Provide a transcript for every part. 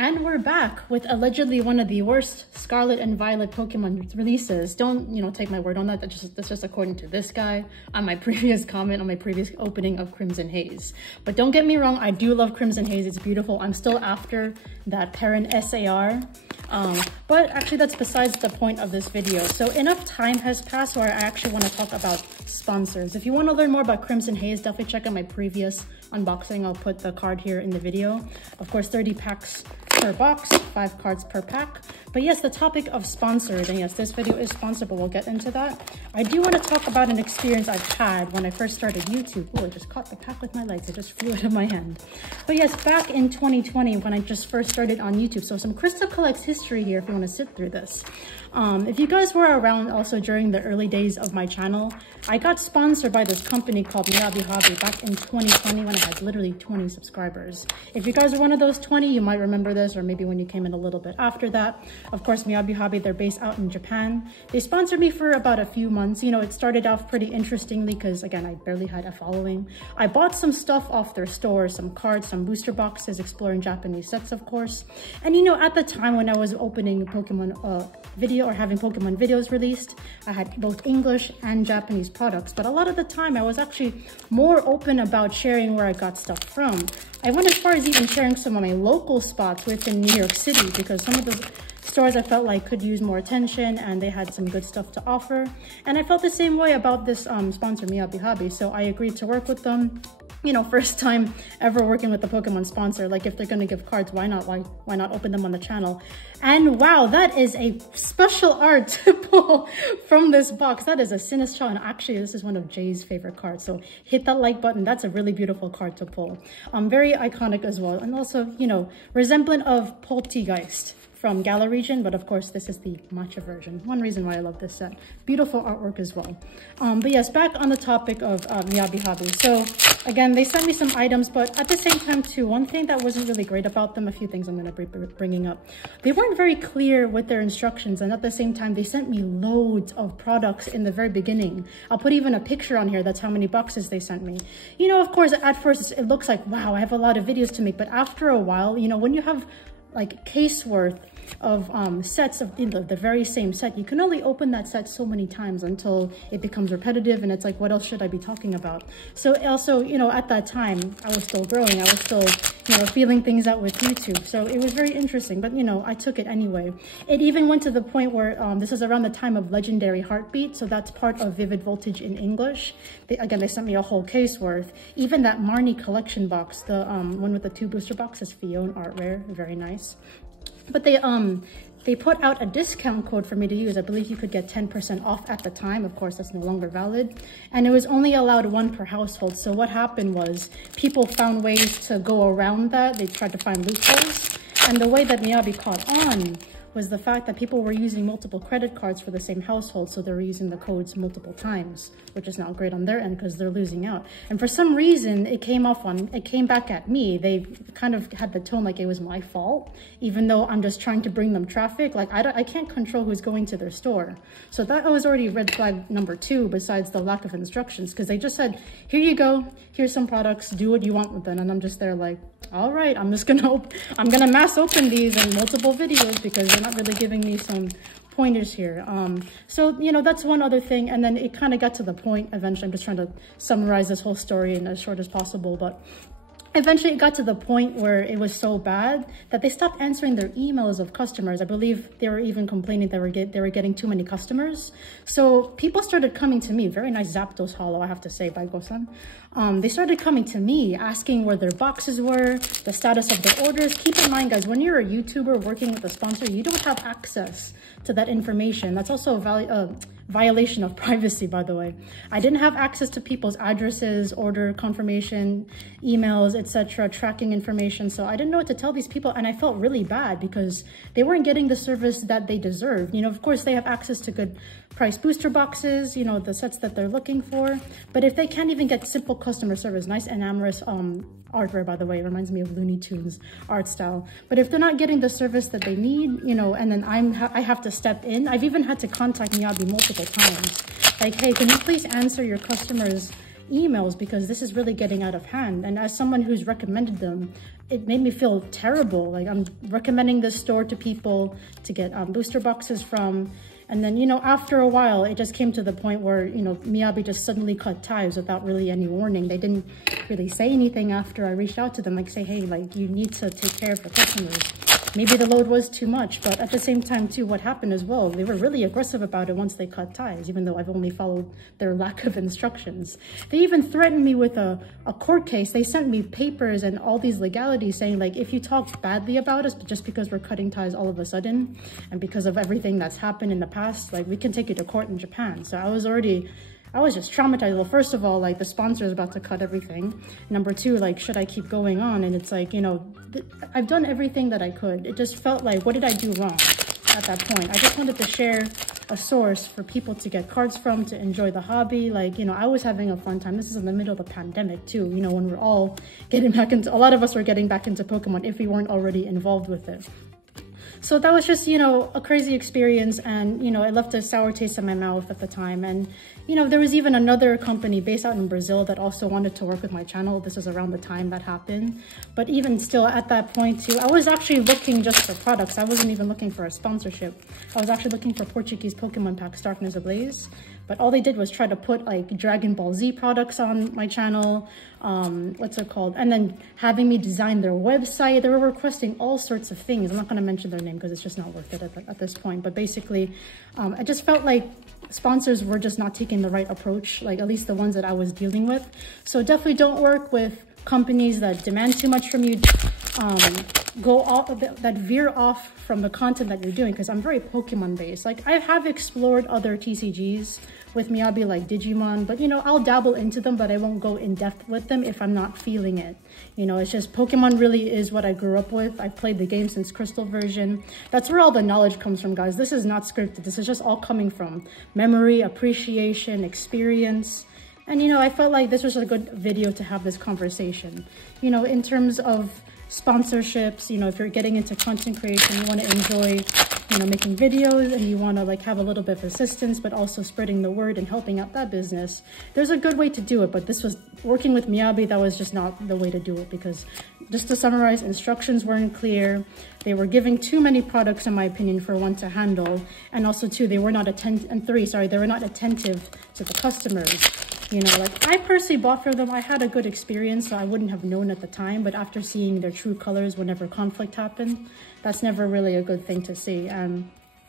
And we're back with allegedly one of the worst Scarlet and Violet Pokemon releases. Don't, take my word on that. That's just according to this guy on my previous comment on my previous opening of Crimson Haze. But don't get me wrong, I do love Crimson Haze. It's beautiful. I'm still after that parent SAR. But actually that's besides the point of this video. So enough time has passed where I actually want to talk about sponsors. If you want to learn more about Crimson Haze, definitely check out my previous unboxing. I'll put the card here in the video. Of course, 30 packs per box, 5 cards per pack. But yes, the topic of sponsors, and yes, this video is sponsored, but we'll get into that. I do want to talk about an experience I've had when I first started YouTube. Oh, I just caught the pack with my legs. It just flew out of my hand. But yes, back in 2020 when I just first started on YouTube. So some Crystal Collects history here if you want to sit through this. If you guys were around also during the early days of my channel, I got sponsored by this company called Miyabi Hobby back in 2020 when I had literally 20 subscribers. If you guys are one of those 20, you might remember this, or maybe when you came in a little bit after that. Of course, Miyabi Hobby, they're based out in Japan. They sponsored me for about a few months. It started off pretty interestingly because, again, I barely had a following. I bought some stuff off their store, some cards, some booster boxes, exploring Japanese sets, of course. And, at the time when I was opening Pokemon video or having Pokemon videos released, I had both English and Japanese products. But a lot of the time, I was actually more open about sharing where I got stuff from. I went as far as even sharing some of my local spots within New York City because some of the stores I felt like could use more attention and they had some good stuff to offer. And I felt the same way about this sponsor, Miyabi Hobby. So I agreed to work with them. First time ever working with a Pokemon sponsor. Like, if they're going to give cards, why not open them on the channel? And wow, that is a special art to pull from this box. That is a Sinistcha, and actually this is one of Jay's favorite cards. So hit that like button. That's a really beautiful card to pull. Very iconic as well. And also, resemblant of Poltegeist from Galar region, but of course this is the matcha version. One reason why I love this set. Beautiful artwork as well. But yes, back on the topic of Miyabi Hobby. So again, they sent me some items, but at the same time too, one thing that wasn't really great about them, a few things I'm going to be bringing up. They weren't very clear with their instructions, and at the same time, they sent me loads of products in the very beginning. I'll put even a picture on here. That's how many boxes they sent me. Of course, at first it looks like, wow, I have a lot of videos to make, but after a while, when you have like case worth of sets of the very same set, you can only open that set so many times until it becomes repetitive and it's like, what else should I be talking about? So also, at that time I was still growing, I was still feeling things out with YouTube, so it was very interesting, but I took it anyway. It even went to the point where this is around the time of Legendary Heartbeat, so that's part of Vivid Voltage in English. They sent me a whole case worth. Even that Marnie collection box, the one with the 2 booster boxes, Fion art rare, very nice. But they put out a discount code for me to use. I believe you could get 10% off at the time. Of course, that's no longer valid. And it was only allowed 1 per household. So what happened was people found ways to go around that. They tried to find loopholes. And the way that Miyabi caught on was the fact that people were using multiple credit cards for the same household, so they're using the codes multiple times, which is not great on their end because they're losing out. And for some reason, it came back at me. They kind of had the tone like it was my fault, even though I'm just trying to bring them traffic. Like, I can't control who's going to their store. So that was already red flag number 2, besides the lack of instructions, because they just said, here you go, here's some products, do what you want with them. And I'm just there like, all right, I'm gonna mass open these in multiple videos because they're not really giving me some pointers here. So that's one other thing. And then it kind of got to the point eventually. I'm just trying to summarize this whole story in as short as possible, but eventually it got to the point where it was so bad that they stopped answering their emails of customers. I believe they were even complaining they were getting too many customers. So people started coming to me. Very nice Zapdos holo, I have to say, by Gosan. They started coming to me asking where their boxes were, the status of their orders. Keep in mind, guys, when you're a YouTuber working with a sponsor, you don't have access to that information. That's also a violation of privacy, by the way. I didn't have access to people's addresses, order confirmation, emails, etc., tracking information. So I didn't know what to tell these people, and I felt really bad because they weren't getting the service that they deserved. Of course, they have access to good price booster boxes, the sets that they're looking for. But if they can't even get simple customer service, nice enamorous artwork, by the way, it reminds me of Looney Tunes art style. But if they're not getting the service that they need, and then I have to step in. I've even had to contact Miyabi multiple times. Like, hey, can you please answer your customers' emails because this is really getting out of hand. And as someone who's recommended them, it made me feel terrible. Like, I'm recommending this store to people to get booster boxes from. And then, you know, after a while, it just came to the point where, you know, Miyabi just suddenly cut ties without really any warning. They didn't really say anything after I reached out to them, like say, hey, like, you need to take care of the customers. Maybe the load was too much, but at the same time too, what happened as well, they were really aggressive about it once they cut ties, even though I've only followed their lack of instructions. They even threatened me with a court case. They sent me papers and all these legalities saying, like, if you talk badly about us just because we're cutting ties all of a sudden and because of everything that's happened in the past, like, we can take you to court in Japan. So I was just traumatized. Well, first of all, like, the sponsor is about to cut everything. Number two, like, should I keep going on? And it's like, you know, I've done everything that I could. It just felt like, what did I do wrong at that point? I just wanted to share a source for people to get cards from, to enjoy the hobby. Like, you know, I was having a fun time. This is in the middle of the pandemic too, you know, when we're all getting back into, a lot of us were getting back into Pokemon if we weren't already involved with it. So that was just, you know, a crazy experience, and, you know, it left a sour taste in my mouth at the time. And, you know, there was even another company based out in Brazil that also wanted to work with my channel. This was around the time that happened. But even still, at that point too, I was actually looking just for products. I wasn't even looking for a sponsorship. I was actually looking for Portuguese Pokemon packs, Darkness Ablaze. But all they did was try to put, like, Dragon Ball Z products on my channel, what's it called? And then having me design their website. They were requesting all sorts of things. I'm not going to mention their name because it's just not worth it at this point. But basically, I just felt like sponsors were just not taking the right approach, like at least the ones that I was dealing with. So definitely don't work with companies that demand too much from you, that veer off from the content that you're doing, because I'm very Pokemon based. Like, I have explored other TCGs with Miyabi, like Digimon, but, you know, I'll dabble into them, but I won't go in depth with them if I'm not feeling it. You know, it's just Pokemon really is what I grew up with. I've played the game since Crystal version. That's where all the knowledge comes from, guys. This is not scripted. This is just all coming from memory, appreciation, experience. And, you know, I felt like this was a good video to have this conversation. You know, in terms of sponsorships, you know, if you're getting into content creation, you want to enjoy, you know, making videos, and you want to, like, have a little bit of assistance, but also spreading the word and helping out that business, there's a good way to do it. But this was working with Miyabi, that was just not the way to do it, because, just to summarize, instructions weren't clear. They were giving too many products, in my opinion, for one to handle. And also, two, they were not attentive to the customers. You know, like, I personally bought from them. I had a good experience, so I wouldn't have known at the time. But after seeing their true colors whenever conflict happened, that's never really a good thing to see.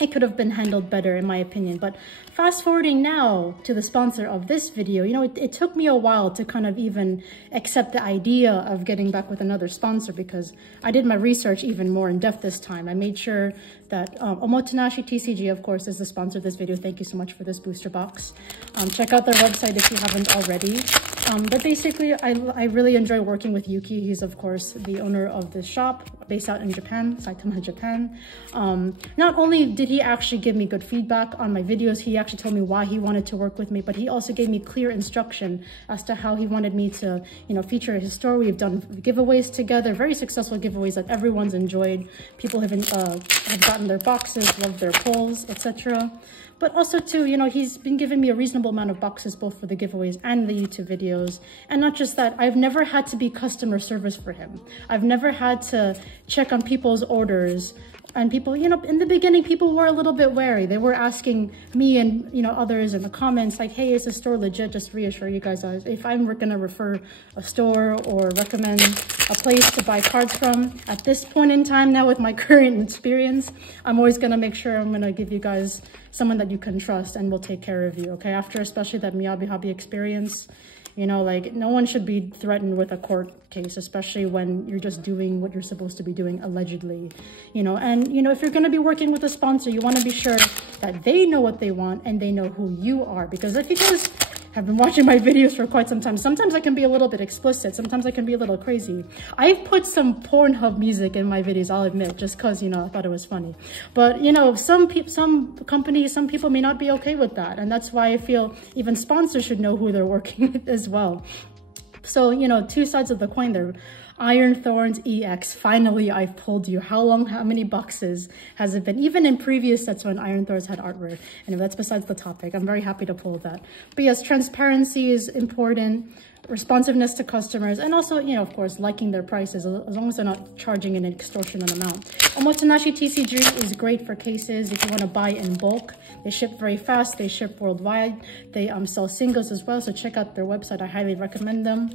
It could have been handled better, in my opinion. But fast forwarding now to the sponsor of this video, you know, it took me a while to kind of even accept the idea of getting back with another sponsor, because I did my research even more in depth this time. I made sure that Omotenashi TCG, of course, is the sponsor of this video. Thank you so much for this booster box. Check out their website if you haven't already. But basically, I really enjoy working with Yuki. He's, of course, the owner of this shop based out in Japan, Saitama, Japan. Not only did he actually give me good feedback on my videos, he actually told me why he wanted to work with me, but he also gave me clear instruction as to how he wanted me to, you know, feature his store. We've done giveaways together, very successful giveaways that everyone's enjoyed. People have gotten their boxes, loved their polls, etc. But also too, you know, he's been giving me a reasonable amount of boxes, both for the giveaways and the YouTube videos. And not just that, I've never had to be customer service for him. I've never had to check on people's orders. And people, you know, in the beginning, people were a little bit wary. They were asking me and, you know, others in the comments, like, hey, is the store legit? Just to reassure you guys, if I'm going to refer a store or recommend a place to buy cards from, at this point in time now with my current experience, I'm always going to make sure I'm going to give you guys someone that you can trust and will take care of you, okay? After especially that Miyabi hobby experience, you know, like, no one should be threatened with a court case, especially when you're just doing what you're supposed to be doing, allegedly, you know. And, you know, if you're going to be working with a sponsor, you want to be sure that they know what they want and they know who you are. Because if you guys have been watching my videos for quite some time, sometimes I can be a little bit explicit, sometimes I can be a little crazy. I've put some Pornhub music in my videos, I'll admit, just because, you know, I thought it was funny. But, you know, some companies, some people may not be okay with that, and that's why I feel even sponsors should know who they're working with as well. So, you know, two sides of the coin there. Iron Thorns EX, finally I've pulled you. How long, how many boxes has it been? Even in previous sets when Iron Thorns had art rare. Anyway, that's besides the topic. I'm very happy to pull that. But yes, transparency is important, responsiveness to customers, and also, you know, of course, liking their prices, as long as they're not charging an extortionate amount. Omotenashi TCG is great for cases if you want to buy in bulk. They ship very fast, they ship worldwide. They sell singles as well, so check out their website. I highly recommend them.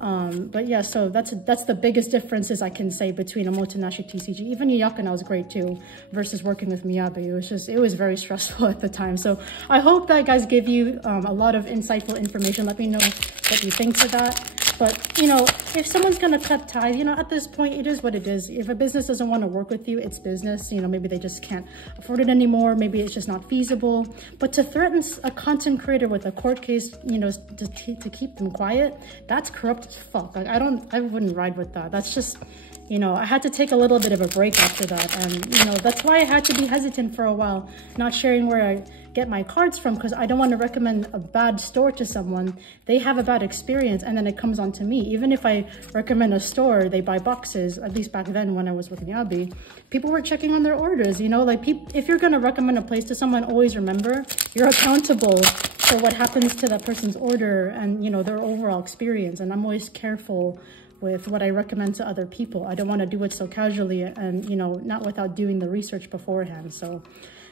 But yeah, so that's the biggest differences I can say between Omotenashi TCG. Even Yakuna was great too, versus working with Miyabi. It was very stressful at the time. So I hope that guys give you a lot of insightful information. Let me know what you think to that. But, you know, if someone's going to cut ties, you know, at this point, it is what it is. If a business doesn't want to work with you, it's business. You know, maybe they just can't afford it anymore. Maybe it's just not feasible. But to threaten a content creator with a court case, you know, to keep them quiet, that's corrupt as fuck. Like, I wouldn't ride with that. That's just, you know, I had to take a little bit of a break after that. And, you know, that's why I had to be hesitant for a while, not sharing where I get my cards from, because I don't want to recommend a bad store to someone. They have a bad experience and then it comes on to me. Even if I recommend a store, they buy boxes, at least back then when I was with Miyabi, people were checking on their orders, you know, like if you're going to recommend a place to someone, always remember you're accountable for what happens to that person's order and, you know, their overall experience. And I'm always careful with what I recommend to other people. I don't want to do it so casually and, you know, not without doing the research beforehand. So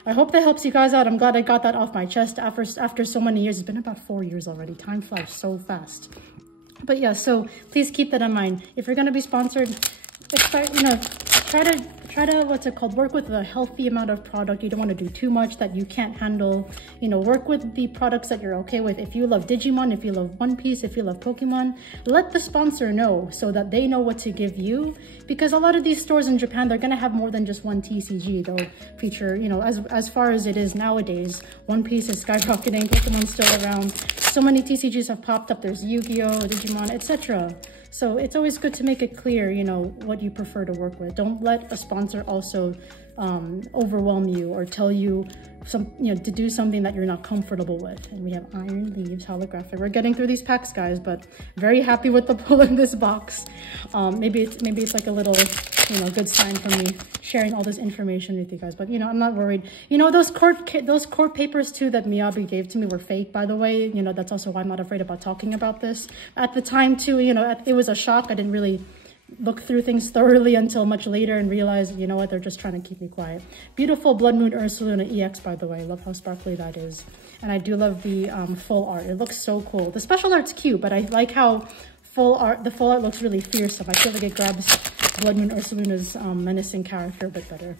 I hope that helps you guys out. I'm glad I got that off my chest after so many years. It's been about 4 years already. Time flies so fast. But yeah, so please keep that in mind. If you're going to be sponsored, expect, you know, try to what's it called, work with a healthy amount of product. You don't want to do too much that you can't handle. You know, work with the products that you're okay with. If you love Digimon, if you love One Piece, if you love Pokemon, let the sponsor know so that they know what to give you, because a lot of these stores in Japan, they're going to have more than just one TCG. They'll feature, you know, as far as it is nowadays, One Piece is skyrocketing, Pokemon's still around, so many TCGs have popped up. There's Yu-Gi-Oh, Digimon, etc. So it's always good to make it clear, you know, what you prefer to work with. Don't let a sponsor also overwhelm you or tell you you know, to do something that you're not comfortable with. And we have Iron Leaves holographic. We're getting through these packs, guys, but very happy with the pull in this box. Maybe it's like a little, you know, good sign for me sharing all this information with you guys. But, you know, I'm not worried. You know, those court papers too that Miyabi gave to me were fake, by the way. You know, that's also why I'm not afraid about talking about this. At the time too, you know, it was a shock. I didn't really look through things thoroughly until much later and realize, you know what, they're just trying to keep me quiet. Beautiful Blood Moon Ursaluna EX, by the way. I love how sparkly that is. And I do love the full art. It looks so cool. The special art's cute, but I like how the full art looks really fearsome. I feel like it grabs Blood Moon Ursaluna's menacing character a bit better.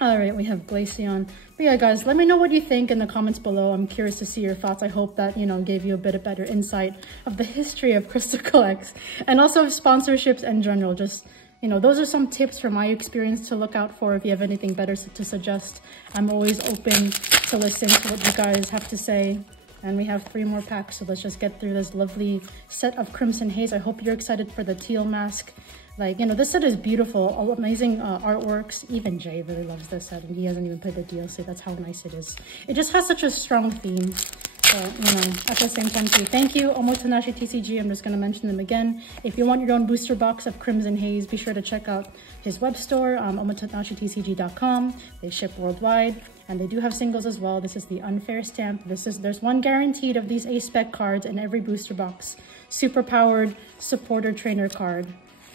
Alright, we have Glaceon. But yeah, guys, let me know what you think in the comments below. I'm curious to see your thoughts. I hope that, you know, gave you a bit of better insight of the history of Crystal Collects and also of sponsorships in general. Just, you know, those are some tips from my experience to look out for. If you have anything better to suggest, I'm always open to listen to what you guys have to say. And we have 3 more packs, so let's just get through this lovely set of Crimson Haze. I hope you're excited for the teal mask. Like, you know, this set is beautiful, all amazing artworks. Even Jay really loves this set, and he hasn't even played the DLC. That's how nice it is. It just has such a strong theme. But, you know, at the same time too, thank you, Omotenashi TCG. I'm just going to mention them again. If you want your own booster box of Crimson Haze, be sure to check out his web store, omotenashitcg.com. They ship worldwide, and they do have singles as well. This is the unfair stamp. There's one guaranteed of these A-Spec cards in every booster box. Super powered supporter trainer card.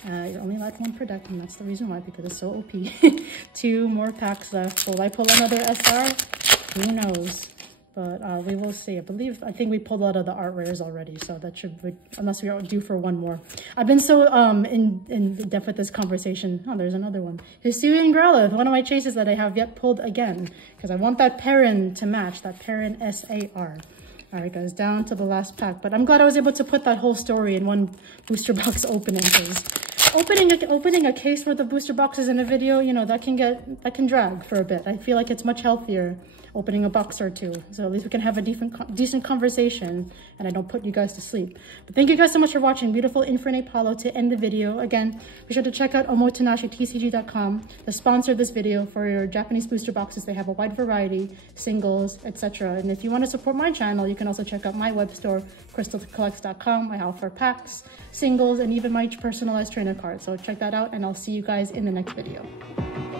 You're only allowed 1 per deck, and that's the reason why, because it's so OP. 2 more packs left. Will I pull another SR? Who knows? But we will see. I think we pulled out of the art rares already, so that should be, unless we are due for 1 more. I've been so in depth with this conversation. Oh, there's another one. Hisuian Growlithe, one of my chases that I have yet pulled again, because I want that Perrin to match, that Perrin SAR. All right, guys, down to the last pack. But I'm glad I was able to put that whole story in one booster box opening, because opening a case worth of booster boxes in a video, you know, that can drag for a bit. I feel like it's much healthier opening a box or two. So at least we can have a decent conversation and I don't put you guys to sleep. But thank you guys so much for watching. Beautiful Infinite Palo to end the video. Again, be sure to check out omotenashitcg.com, the sponsor of this video, for your Japanese booster boxes. They have a wide variety, singles, etc. And if you want to support my channel, you can also check out my web store, crystalcollects.com. I offer packs, singles, and even my personalized trainer cards. So check that out, and I'll see you guys in the next video.